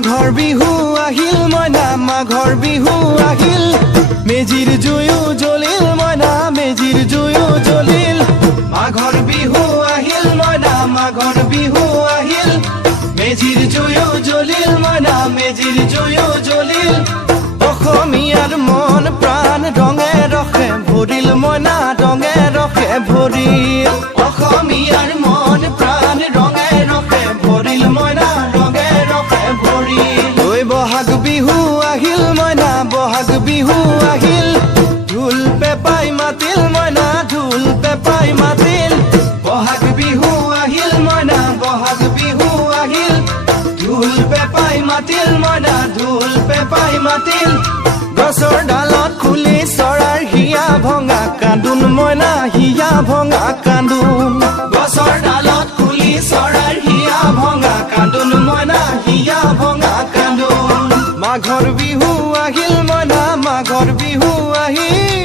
মাঘৰ বিহু আহিল মইনা মাঘৰ বিহু আহিল মেজিৰ জুয়ো জ্বলিল মইনা মেজিৰ জুয়ো জ্বলিল মাঘৰ বিহু আহিল মইনা মাঘৰ বিহু আহিল মেজিৰ জুয়ো জ্বলিল মইনা মেজিৰ জুয়ো জ্বলিল অসমীয়াৰ মন প্ৰাণ ৰঙে ৰখে ভৰিল মইনা ৰঙে ৰখে ভৰিল অসমীয়াৰ মন প্ৰাণ ৰঙে ৰখে ভৰিল মইনা ৰঙে ৰখে ভৰিল ঐ বহাগ বিহু আহিল মইনা বহাগ বিহু আহিল ঢোল পেপাই মাতিল মইনা ঢোল পেপাই মাতিল বহাগ বিহু আহিল মইনা বহাগ বিহু আহিল ঢোল পেপাই মাতিল মইনা ঢোল পেপাই মাতিল গছৰ ডালত খুলি চৰাৰ হিয়া ভঙা কান্দোন মইনা হিয়া ভঙা কান্দোন গছৰ ডালত খুলি চৰাৰ হিয়া ভঙা কান্দোন মইনা হিয়া ভঙা কান্দোন মাঘৰ বিহু আহিল মইনা মাঘৰ বিহু আহিল